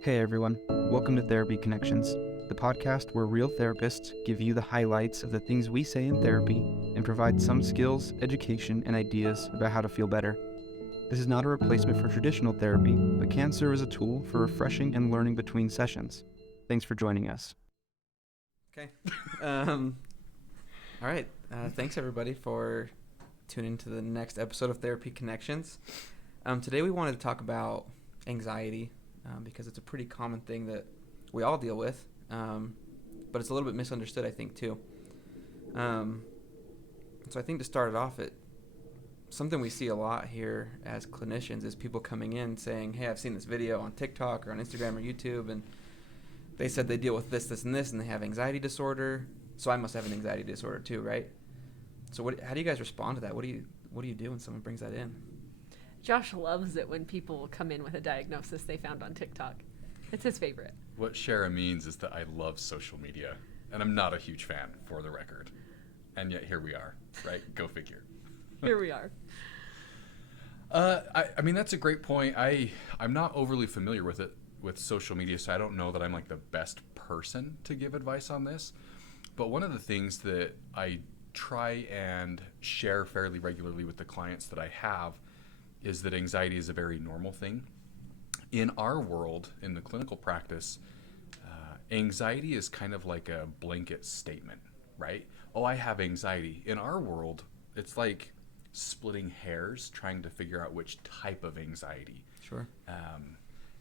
Hey everyone, welcome to Therapy Connections, the podcast where real therapists give you the highlights of the things we say in therapy and provide some skills, education, and ideas about how to feel better. This is not a replacement for traditional therapy, but can serve as a tool for refreshing and learning between sessions. Thanks for joining us. Okay. All right. Thanks everybody for tuning to the next episode of Therapy Connections. Today we wanted to talk about anxiety because it's a pretty common thing that we all deal with, but it's a little bit misunderstood, I think, too. So I think to start it off, something we see a lot here as clinicians is people coming in saying, "Hey, I've seen this video on TikTok or on Instagram or YouTube, and they said they deal with this, this, and this, and they have anxiety disorder. So I must have an anxiety disorder too, right?" So how do you guys respond to that? What do you do when someone brings that in? Josh loves it when people come in with a diagnosis they found on TikTok. It's his favorite. What Shara means is that I love social media, and I'm not a huge fan, for the record. And yet here we are, right? Go figure. Here we are. I mean, that's a great point. I'm not overly familiar with social media, so I don't know that I'm like the best person to give advice on this. But one of the things that I try and share fairly regularly with the clients that I have is that anxiety is a very normal thing. In our world, in the clinical practice, anxiety is kind of like a blanket statement, right? Oh, I have anxiety. In our world, it's like splitting hairs trying to figure out which type of anxiety. Sure.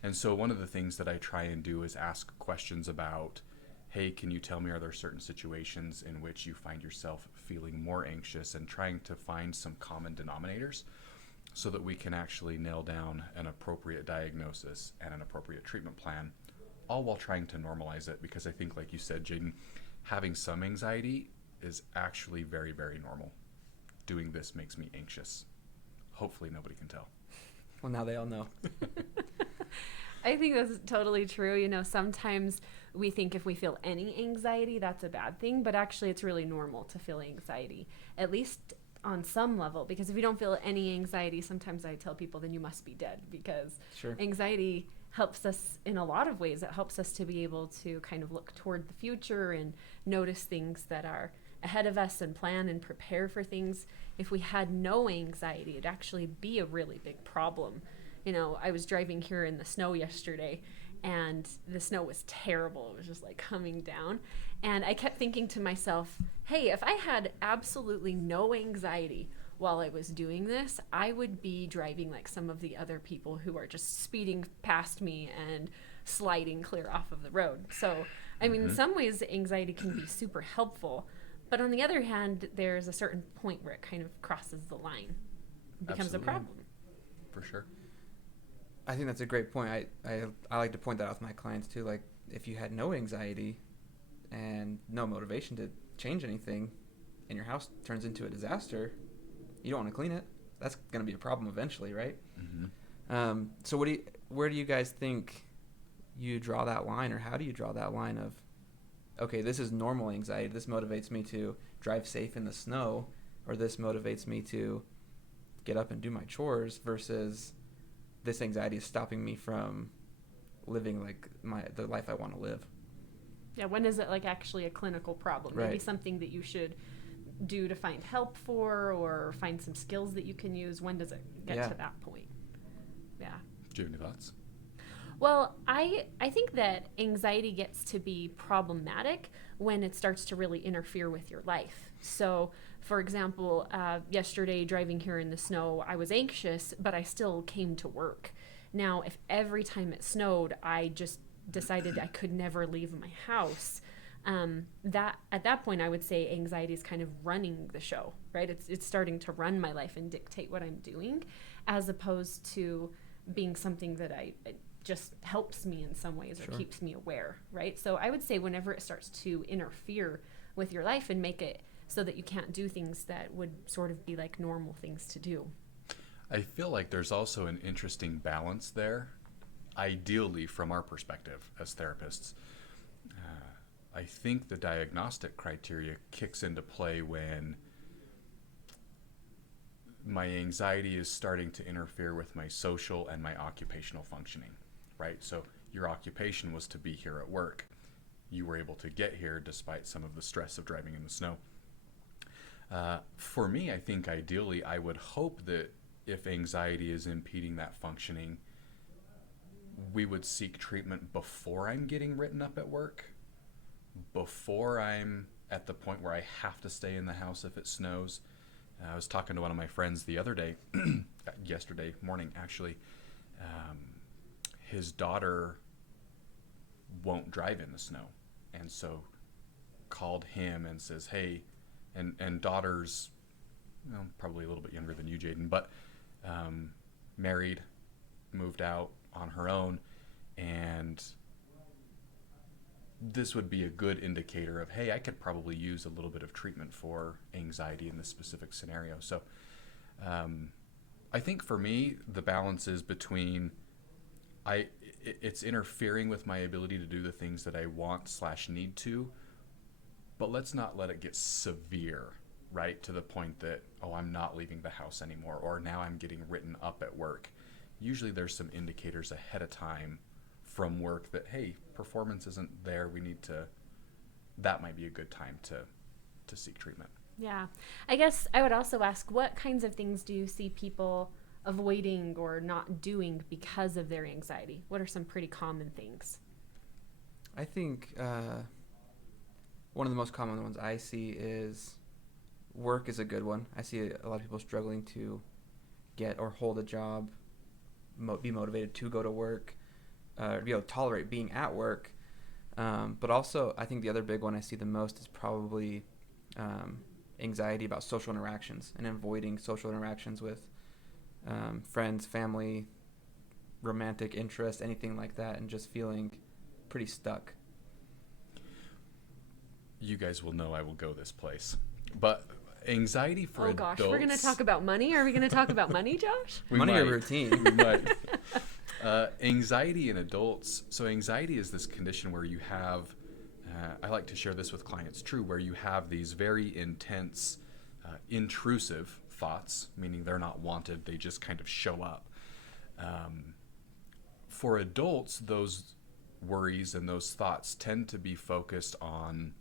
And so one of the things that I try and do is ask questions about, hey, can you tell me, are there certain situations in which you find yourself feeling more anxious, and trying to find some common denominators so that we can actually nail down an appropriate diagnosis and an appropriate treatment plan, all while trying to normalize it. Because I think, like you said, Jaden, having some anxiety is actually very, very normal. Doing this makes me anxious. Hopefully nobody can tell. Well, now they all know. I think that's totally true. You know, sometimes we think if we feel any anxiety, that's a bad thing, but actually it's really normal to feel anxiety, at least on some level, because if you don't feel any anxiety, sometimes I tell people then you must be dead, because Sure. anxiety helps us in a lot of ways. It helps us to be able to kind of look toward the future and notice things that are ahead of us and plan and prepare for things. If we had no anxiety, it'd actually be a really big problem. You know, I was driving here in the snow yesterday, and the snow was terrible. It was just like coming down. And I kept thinking to myself, hey, if I had absolutely no anxiety while I was doing this, I would be driving like some of the other people who are just speeding past me and sliding clear off of the road. So, I mean, in some ways, anxiety can be super helpful. But on the other hand, there's a certain point where it kind of crosses the line, becomes Absolutely. a problem. For sure. I think that's a great point. I like to point that out with my clients too. Like, if you had no anxiety and no motivation to change anything, and your house turns into a disaster, you don't want to clean it. That's going to be a problem eventually, right? Mm-hmm. So where do you guys think you draw that line, or how do you draw that line of, okay, this is normal anxiety. This motivates me to drive safe in the snow, or this motivates me to get up and do my chores, versus this anxiety is stopping me from living like the life I want to live. Yeah, when is it like actually a clinical problem? Right. Maybe something that you should do to find help for, or find some skills that you can use. When does it get to that point? Yeah. Do you have any thoughts? Well, I think that anxiety gets to be problematic when it starts to really interfere with your life. So, for example, yesterday driving here in the snow, I was anxious, but I still came to work. Now, if every time it snowed, I just decided I could never leave my house, that at that point I would say anxiety is kind of running the show, right? It's starting to run my life and dictate what I'm doing, as opposed to being something that it just helps me in some ways, or Sure. keeps me aware, right? So I would say whenever it starts to interfere with your life and make it so that you can't do things that would sort of be like normal things to do. I feel like there's also an interesting balance there, ideally from our perspective as therapists. I think the diagnostic criteria kicks into play when my anxiety is starting to interfere with my social and my occupational functioning, right? So your occupation was to be here at work. You were able to get here despite some of the stress of driving in the snow. For me, I think ideally I would hope that if anxiety is impeding that functioning, we would seek treatment before I'm getting written up at work, before I'm at the point where I have to stay in the house if it snows. I was talking to one of my friends the other day, yesterday morning actually. His daughter won't drive in the snow, and so called him and says, hey, and daughter's probably a little bit younger than you, Jaden, but married, moved out on her own, and this would be a good indicator of, hey, I could probably use a little bit of treatment for anxiety in this specific scenario. So I think for me, the balance is between it's interfering with my ability to do the things that I want/need to, but let's not let it get severe, right? To the point that, oh, I'm not leaving the house anymore, or now I'm getting written up at work. Usually there's some indicators ahead of time from work that, hey, performance isn't there. That might be a good time to seek treatment. Yeah. I guess I would also ask, what kinds of things do you see people avoiding or not doing because of their anxiety? What are some pretty common things? I think one of the most common ones I see is work is a good one. I see a lot of people struggling to get or hold a job, be motivated to go to work, tolerate being at work. But also, I think the other big one I see the most is probably anxiety about social interactions and avoiding social interactions with friends, family, romantic interest, anything like that, and just feeling pretty stuck. You guys will know I will go this place. But anxiety for adults... we're going to talk about money? Are we going to talk about money, Josh? Money or routine? We might. Anxiety in adults. So anxiety is this condition where you have, I like to share this with clients, where you have these very intense, intrusive thoughts, meaning they're not wanted, they just kind of show up. For adults, those worries and those thoughts tend to be focused on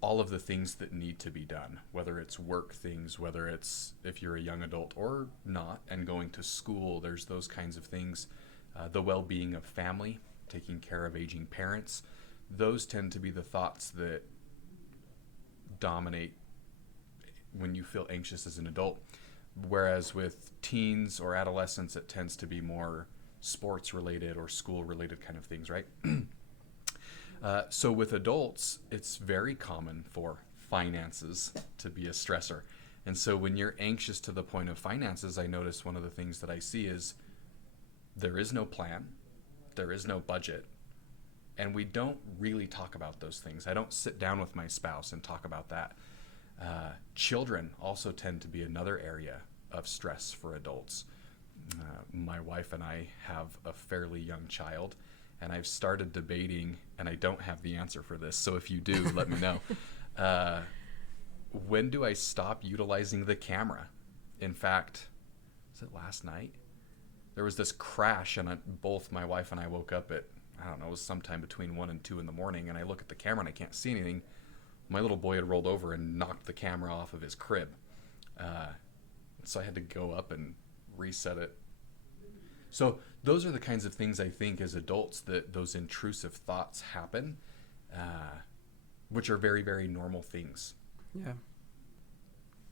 all of the things that need to be done, whether it's work things, whether it's if you're a young adult or not and going to school, there's those kinds of things. The well-being of family, taking care of aging parents, those tend to be the thoughts that dominate when you feel anxious as an adult. Whereas with teens or adolescents, it tends to be more sports related or school related kind of things, right? So with adults, it's very common for finances to be a stressor. And so when you're anxious to the point of finances, I notice one of the things that I see is there is no plan, there is no budget, and we don't really talk about those things. I don't sit down with my spouse and talk about that. Children also tend to be another area of stress for adults. My wife and I have a fairly young child, and I've started debating, and I don't have the answer for this, so if you do, let me know. When do I stop utilizing the camera? In fact, was it last night? There was this crash, and both my wife and I woke up at, I don't know, it was sometime between 1 and 2 in the morning, and I look at the camera and I can't see anything. My little boy had rolled over and knocked the camera off of his crib. So I had to go up and reset it. So those are the kinds of things I think as adults that those intrusive thoughts happen, which are very, very normal things. Yeah.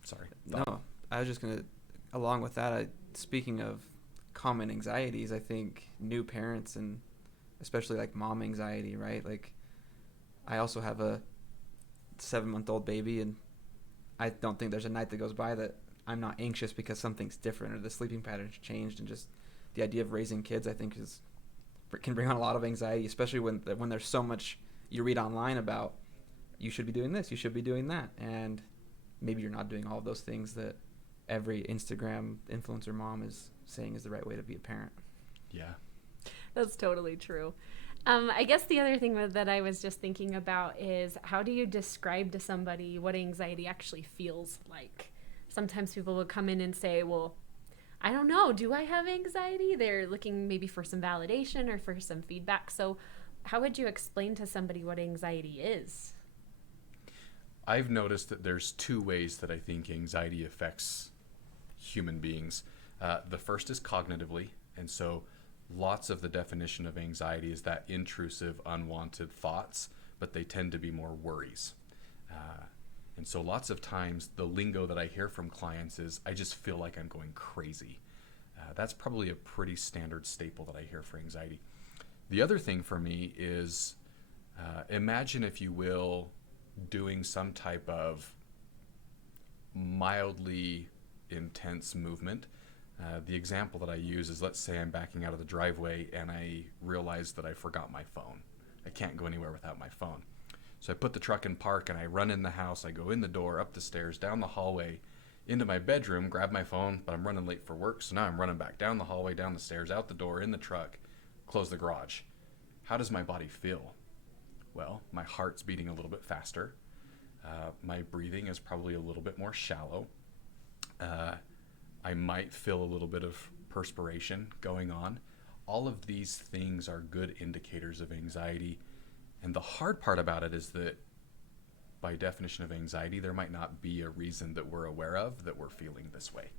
Sorry. No, I was just going to, along with that, speaking of common anxieties, I think new parents and especially like mom anxiety, right? Like I also have a 7-month-old baby, and I don't think there's a night that goes by that I'm not anxious because something's different or the sleeping pattern's changed, and just the idea of raising kids, I think, can bring on a lot of anxiety, especially when there's so much you read online about you should be doing this, you should be doing that, and maybe you're not doing all of those things that every Instagram influencer mom is saying is the right way to be a parent. Yeah. That's totally true. I guess the other thing that I was just thinking about is, how do you describe to somebody what anxiety actually feels like? Sometimes people will come in and say, well, I don't know, do I have anxiety? They're looking maybe for some validation or for some feedback. So how would you explain to somebody what anxiety is? I've noticed that there's two ways that I think anxiety affects human beings. The first is cognitively, and so lots of the definition of anxiety is that intrusive, unwanted thoughts, but they tend to be more worries. And so lots of times the lingo that I hear from clients is, I just feel like I'm going crazy. That's probably a pretty standard staple that I hear for anxiety. The other thing for me is, imagine, if you will, doing some type of mildly intense movement. The example that I use is, let's say I'm backing out of the driveway and I realize that I forgot my phone. I can't go anywhere without my phone. So I put the truck in park and I run in the house. I go in the door, up the stairs, down the hallway, into my bedroom, grab my phone, but I'm running late for work. So now I'm running back down the hallway, down the stairs, out the door, in the truck, close the garage. How does my body feel? Well, my heart's beating a little bit faster. My breathing is probably a little bit more shallow. I might feel a little bit of perspiration going on. All of these things are good indicators of anxiety. And the hard part about it is that, by definition of anxiety, there might not be a reason that we're aware of that we're feeling this way.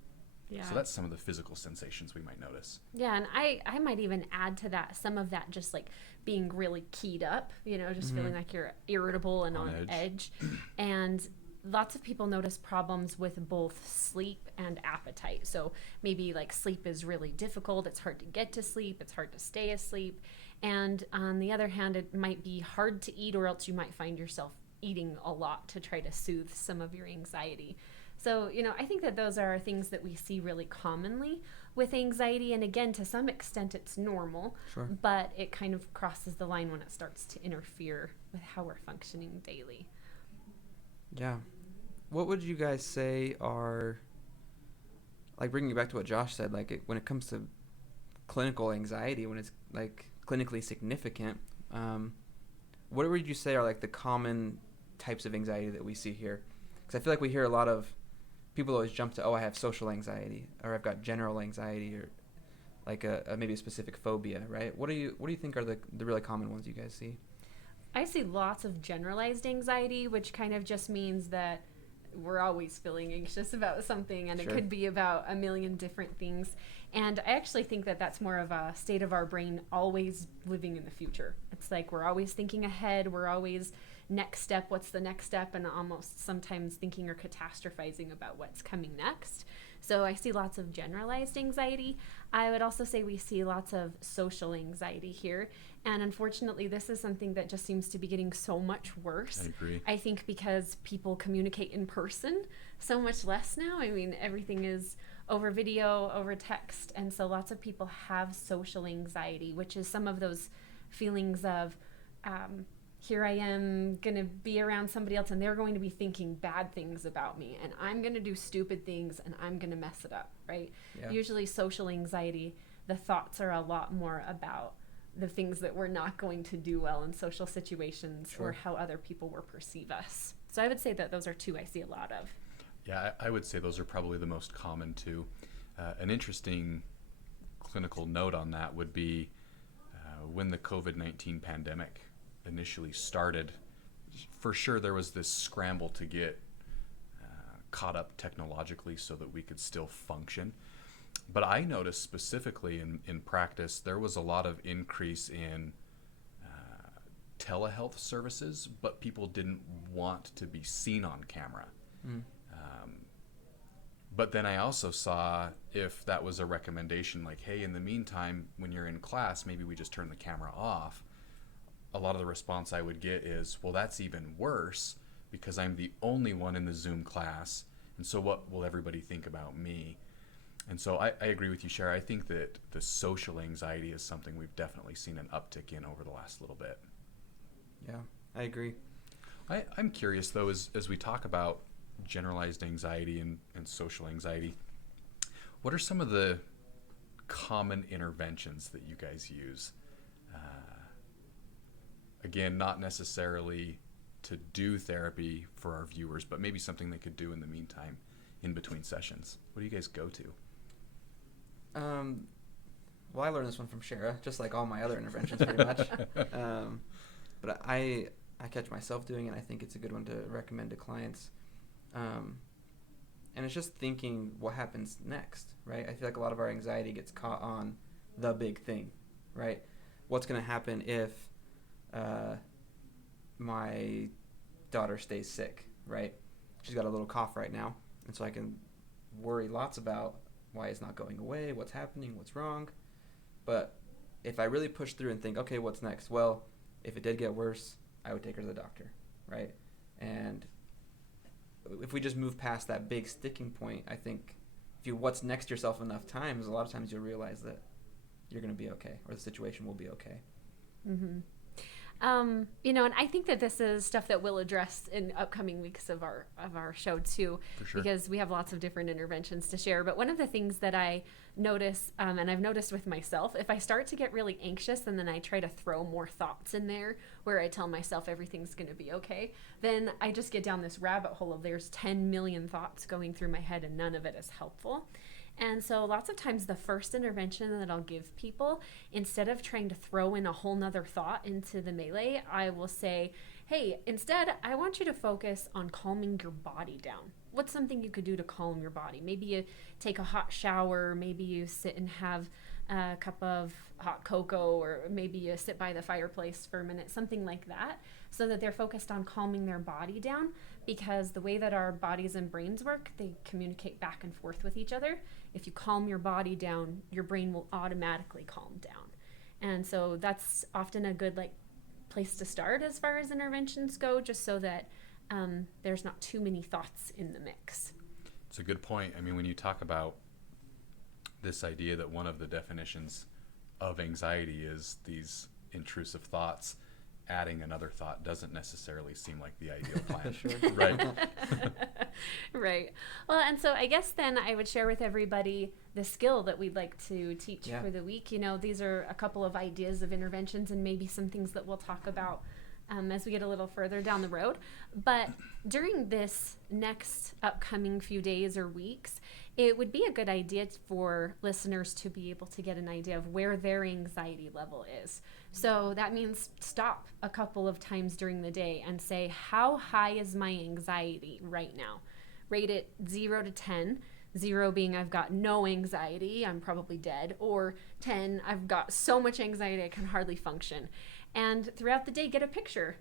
Yeah. So that's some of the physical sensations we might notice. Yeah, and I might even add to that some of that just like being really keyed up, just feeling like you're irritable and on edge. And lots of people notice problems with both sleep and appetite. So maybe like sleep is really difficult. It's hard to get to sleep. It's hard to stay asleep. And on the other hand, it might be hard to eat, or else you might find yourself eating a lot to try to soothe some of your anxiety. So, I think that those are things that we see really commonly with anxiety. And again, to some extent, it's normal, Sure. but it kind of crosses the line when it starts to interfere with how we're functioning daily. Yeah. What would you guys say are, like, bringing it back to what Josh said, like, when it comes to clinical anxiety, when it's, like, clinically significant, what would you say are, like, the common types of anxiety that we see here? Because I feel like we hear a lot of people always jump to, I have social anxiety, or I've got general anxiety, or like maybe a specific phobia, right? What do you think are the really common ones you guys see? I see lots of generalized anxiety, which kind of just means that we're always feeling anxious about something, and Sure. It could be about a million different things. And I actually think that that's more of a state of our brain always living in the future. It's like we're always thinking ahead, we're always next step, what's the next step, and almost sometimes thinking or catastrophizing about what's coming next. So I see lots of generalized anxiety. I would also say we see lots of social anxiety here. And unfortunately, this is something that just seems to be getting so much worse. I agree. I think because people communicate in person so much less now. I mean, everything is over video, over text. And so lots of people have social anxiety, which is some of those feelings of, here I am going to be around somebody else and they're going to be thinking bad things about me, and I'm going to do stupid things and I'm going to mess it up, right? Yeah. Usually social anxiety, the thoughts are a lot more about the things that we're not going to do well in social situations. Sure. Or how other people will perceive us. So I would say that those are two I see a lot of. Yeah, I would say those are probably the most common too. An interesting clinical note on that would be when the COVID-19 pandemic initially started, for sure there was this scramble to get caught up technologically so that we could still function. But I noticed specifically in practice, there was a lot of increase in telehealth services, but people didn't want to be seen on camera. But then I also saw, if that was a recommendation, like, hey, in the meantime, when you're in class, maybe we just turn the camera off. A lot of the response I would get is, well, that's even worse because I'm the only one in the Zoom class. And so what will everybody think about me? And so I agree with you, Cher. I think that the social anxiety is something we've definitely seen an uptick in over the last little bit. Yeah, I agree. I'm curious, though, as we talk about generalized anxiety and social anxiety, what are some of the common interventions that you guys use? Again, not necessarily to do therapy for our viewers, but maybe something they could do in the meantime, in between sessions. What do you guys go to? Well, I learned this one from Shara, just like all my other interventions, pretty much. But I catch myself doing it. I think it's a good one to recommend to clients. And it's just thinking what happens next, right? I feel like a lot of our anxiety gets caught on the big thing, right? What's going to happen if my daughter stays sick, right? She's got a little cough right now, and so I can worry lots about why it's not going away, what's happening, what's wrong. But if I really push through and think, okay, what's next? Well, if it did get worse, I would take her to the doctor, right? And if we just move past that big sticking point, I think if you what's next yourself enough times, a lot of times you'll realize that you're going to be okay, or the situation will be okay. Mm-hmm. And I think that this is stuff that we'll address in upcoming weeks of our show too, For sure. because we have lots of different interventions to share. But one of the things that I notice, and I've noticed with myself, if I start to get really anxious and then I try to throw more thoughts in there where I tell myself everything's going to be okay, then I just get down this rabbit hole of there's 10 million thoughts going through my head and none of it is helpful. And so lots of times the first intervention that I'll give people, instead of trying to throw in a whole nother thought into the melee, I will say, hey, instead, I want you to focus on calming your body down. What's something you could do to calm your body? Maybe you take a hot shower, maybe you sit and have a cup of hot cocoa, or maybe you sit by the fireplace for a minute, something like that, so that they're focused on calming their body down, because the way that our bodies and brains work, they communicate back and forth with each other. If you calm your body down, your brain will automatically calm down. And so that's often a good place to start as far as interventions go, just so that there's not too many thoughts in the mix. It's a good point. I mean, when you talk about this idea that one of the definitions of anxiety is these intrusive thoughts, adding another thought doesn't necessarily seem like the ideal plan. Sure. Right. Right. Well, and so I guess then I would share with everybody the skill that we'd like to teach for the week. These are a couple of ideas of interventions and maybe some things that we'll talk about as we get a little further down the road. But during this next upcoming few days or weeks, it would be a good idea for listeners to be able to get an idea of where their anxiety level is. So that means stop a couple of times during the day and say, how high is my anxiety right now? Rate it 0 to 10. 0 being I've got no anxiety, I'm probably dead, or 10, I've got so much anxiety I can hardly function. And throughout the day, get a picture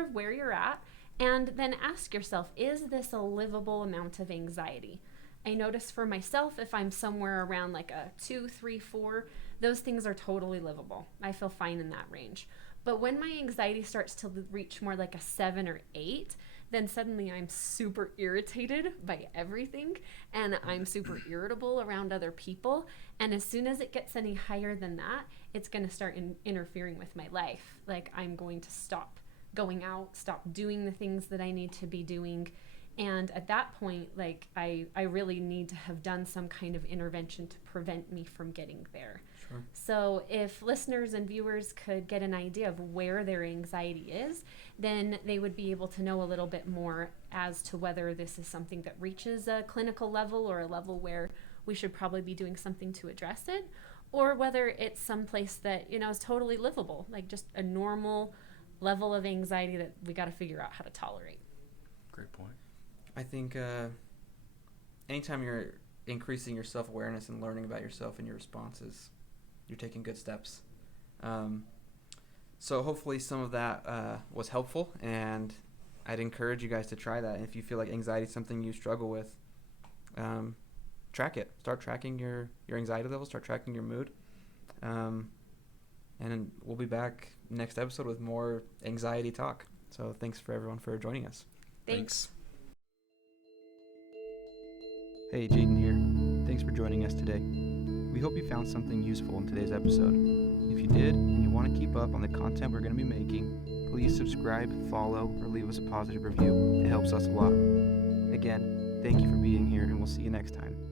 of where you're at, and then ask yourself, is this a livable amount of anxiety? I notice for myself, if I'm somewhere around like a 2, 3, 4, those things are totally livable. I feel fine in that range. But when my anxiety starts to reach more like a 7 or 8, then suddenly I'm super irritated by everything, and I'm super irritable around other people. And as soon as it gets any higher than that, it's going to start interfering with my life. Like, I'm going to stop going out, stop doing the things that I need to be doing. And at that point, I really need to have done some kind of intervention to prevent me from getting there. Sure. So if listeners and viewers could get an idea of where their anxiety is, then they would be able to know a little bit more as to whether this is something that reaches a clinical level or a level where we should probably be doing something to address it, or whether it's someplace that, is totally livable, like just a normal level of anxiety that we got to figure out how to tolerate. Great point. I think anytime you're increasing your self-awareness and learning about yourself and your responses, you're taking good steps. So hopefully some of that was helpful, and I'd encourage you guys to try that. And if you feel like anxiety is something you struggle with, track it. Start tracking your anxiety levels, start tracking your mood. And then we'll be back next episode with more anxiety talk. So thanks for everyone for joining us. Thanks. Hey, Jaden here. Thanks for joining us today. We hope you found something useful in today's episode. If you did, and you want to keep up on the content we're going to be making, please subscribe, follow, or leave us a positive review. It helps us a lot. Again, thank you for being here, and we'll see you next time.